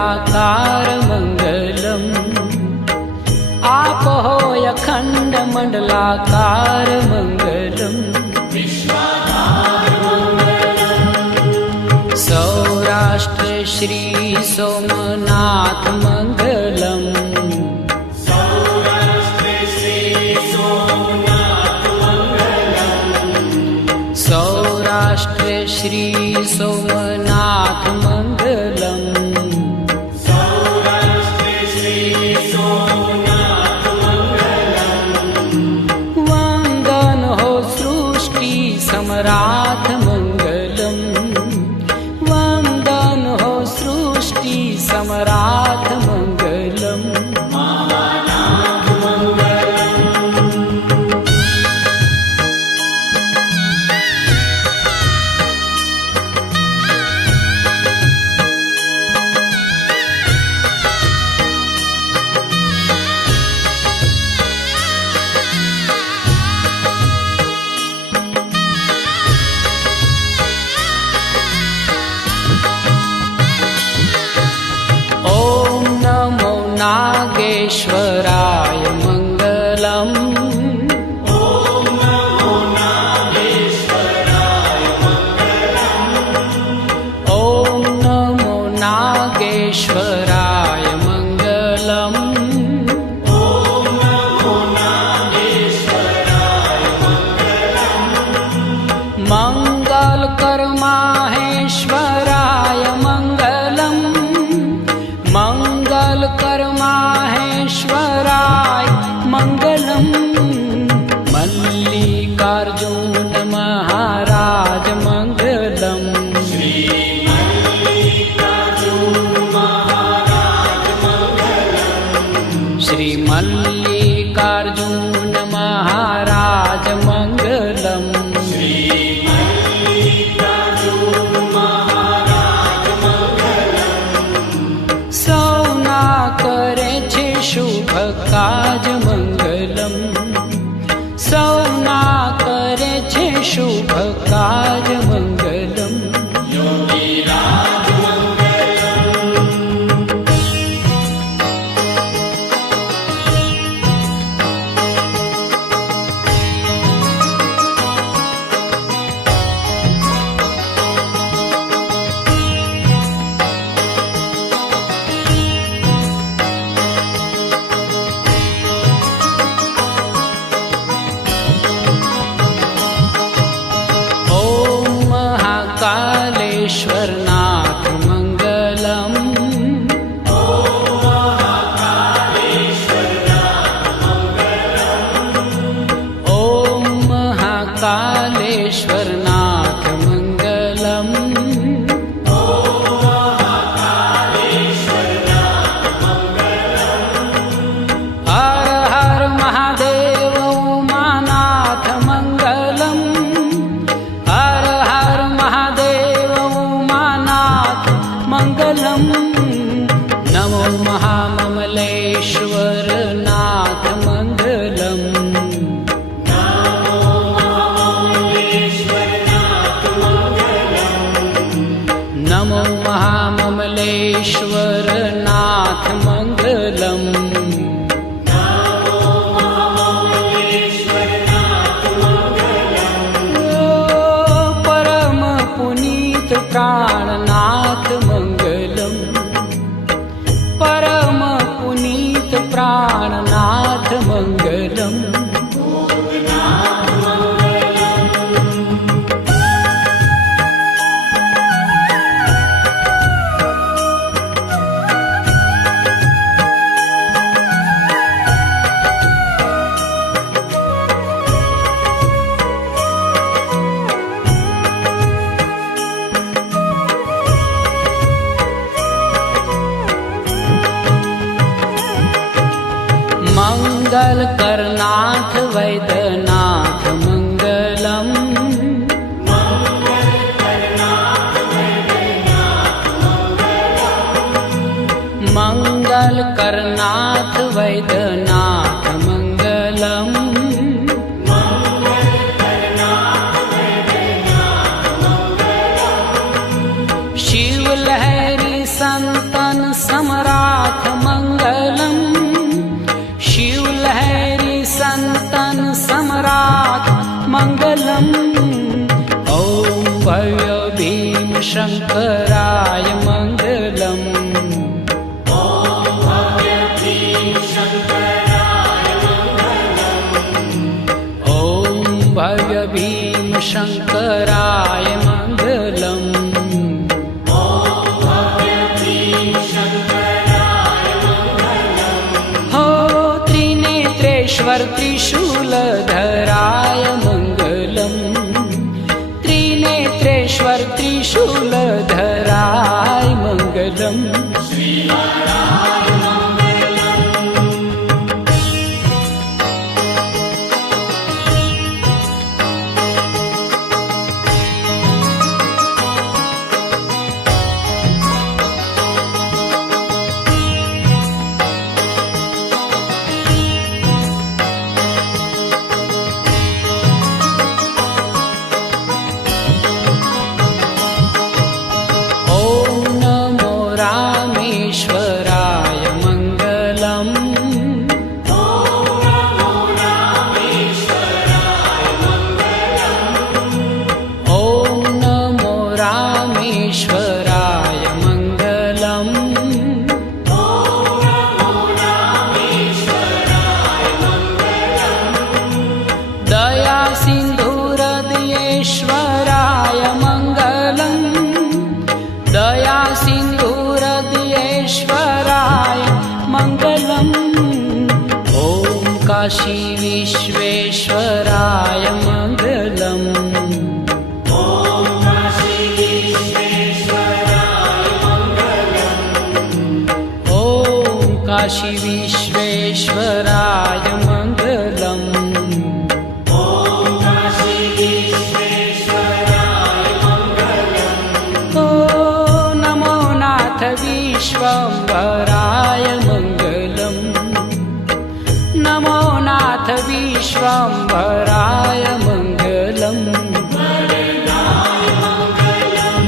मंडलाकार मंगलम। आप हो अखंड मंडलाकार मंगलम। सौराष्ट्र श्री सोमनाथ मंगलम। सौराष्ट्र श्री सोमनाथ मंगलम। वंदन हो सृष्टि सम्राट मंगलम। वंदन हो सृष्टि सम्राट मंगलम। नागेश्वराय मंगलम। ओम नमो नागेश्वराय मंगलम। ओम नमो नागेश्वराय मंगलम। ओम नमो नागेश्वराय मंगलम। मंगल कर माहेश्वराय मंगलम। मंगल कर माहेश्वराय मंगलम। मल्लिकार्जुन महाराज मंगलम। श्री मल्लिकार्जुन महाराज मंगलम। श्री मल्लिकार्जुन महाराज मंगलम। श्री मल्लिकार्जुन महाराज मंगलम। सौना करे छे शुभ काज मंगलम। सौना करे छे शुभ काज मंगलम। योगीराज मंगलम। कालेश्वरनाथ मंगलम। ओम महाकालेश्वरनाथ मंगलम। ओम महाकालेश्वरनाथ मंगलम। ओम महाकालेश्वरनाथ मंगलम। हर हर महादेव उमानाथ मंगलम। हर हर महादेव मंगलम। नमो महाममलेश्वर नाथ मंगलम। नमो महाममलेश्वर नाथ मंगलम। नमो महाममलेश्वर नाथ मंगलम। नमो महाममलेश्वर नाथ मंगलम। परम पुनीत प्राणनाथ मंगलम। परम पुनीत प्राणनाथ मंगलम। मंगल करनाथ वैद्यनाथ मंगलम। मंगल करनाथ वैद्यनाथ मंगलम। मंगल करनाथ वैद्यनाथ मंगलम। मंगल करनाथ वैद्यनाथ मंगलम। शिव लहरी संतन समराथ मंगलम, शिवलहरी संतन सम्राट मंगलम। ओम भव्य भीम शंकराय मंगलम, ओम भव्य भीम शंकराय मंगलम, ओम भव्य भीम शंकराय मंगलम। ओम भव्य भीम शंकराय मंगलम। हो त्रिनेत्रेश्वर त्रिशूलधराय मंगलम, त्रिनेत्रेश्वर त्रिशूलधराय मंगलम। श्रीहराय मंगलम। ओम नमो रामेश्वराय मंगलम, ओम नमो रामेश्वराय मंगलम, ओम नमो रामेश्वराय मंगलम। ओम नमो रामेश्वराय मंगलम, दया सिंधुहृदयेश्वराय मंगलम, दया सिंधुहृदयेश्वराय मंगलम। ओम काशी विश्वेश्वराय मंगलम, ओम काशी विश्वेश्वराय मंगलम, ओम काशी विश्वेश्वराय मंगलम। ओम काशी विश्वेश्वराय मंगलम। ओ नमो नाथ विश्वम्भराय मंगलम, नमो नाथ विश्वम्भराय मंगलम। वरदाय मंगलम।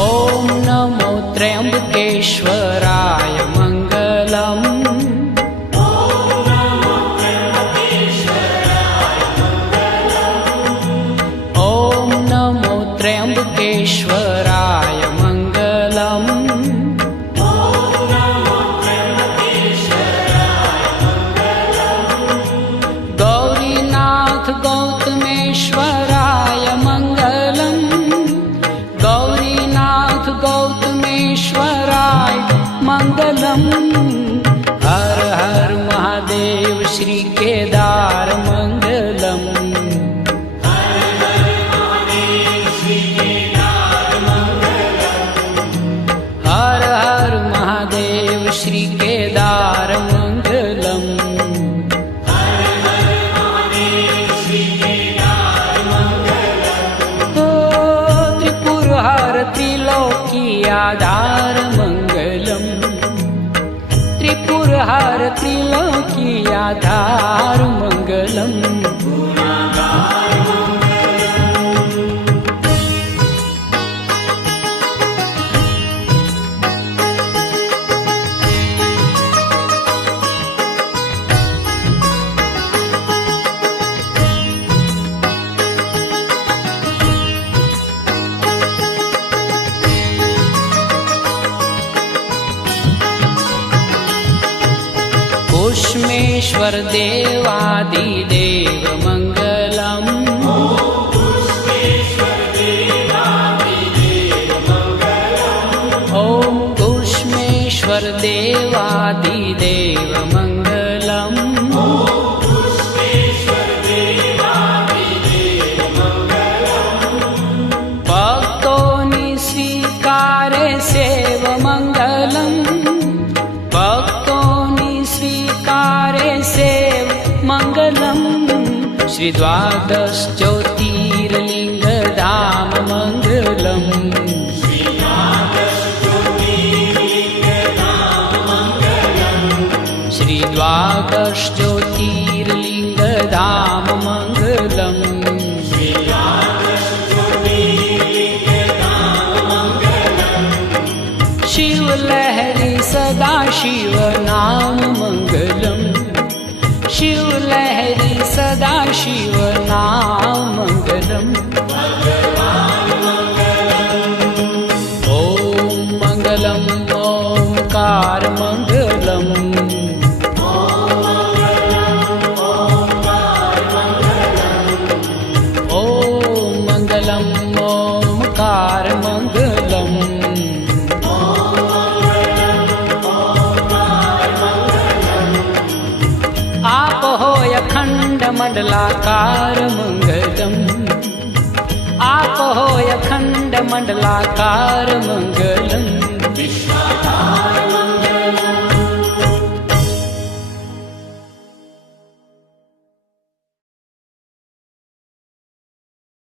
ओम नमो त्र्यंबकेश्वराय मंगलम, ओम नमो त्र्यंबकेश्वराय मंगलम, ओम नमो त्र्यंबकेश्वराय मंगलम। ओम नमो त्र्यंबकेश्वराय मंगलम, गौरीनाथ गौतमेश्वराय मंगलम, गौरीनाथ गौतमेश्वराय मंगलम। हर हर महादेव श्री केदार मंगलम, हर हर महादेव श्री केदार मंगलम, हर हर महादेव श्री केदार मंगलम। हर हर महादेव श्री केदार मंगलम। ओ त्रिपुरहर त्रिलोकी आधार मंगलम, त्रिपुरहर त्रिलोकी आधार मंगलम। गुणागार मंगलम। कुष्मेश्वर देवादिदेव मंगलम, पुष्पेश्वर देवादिदेव मंगलम, ओम कुष्मेश्वर देवादिदेव मंगलम। पुष्पेश्वर देवादिदेव मंगलम, भक्तोनि स्वीकारे सेव मंगलम, भक्तोनि स्वीकारे सेव मंगलम। श्री द्वादश ज्योतिर्लिंग धाम मंगलम श्री द्वादश ज्योतिर्लिंग धाम मंगलम शिव लहरी सदा शिव नाम मंगलम शिव लहरी सदा शिव नाम मंगलम ओम मंगलम ओमकार मंगलम ओम मंगलम ओमकार मंगलम आप होय अखंड मंडलाकार मंगलम आप होय अखंड मंडलाकार मंगलम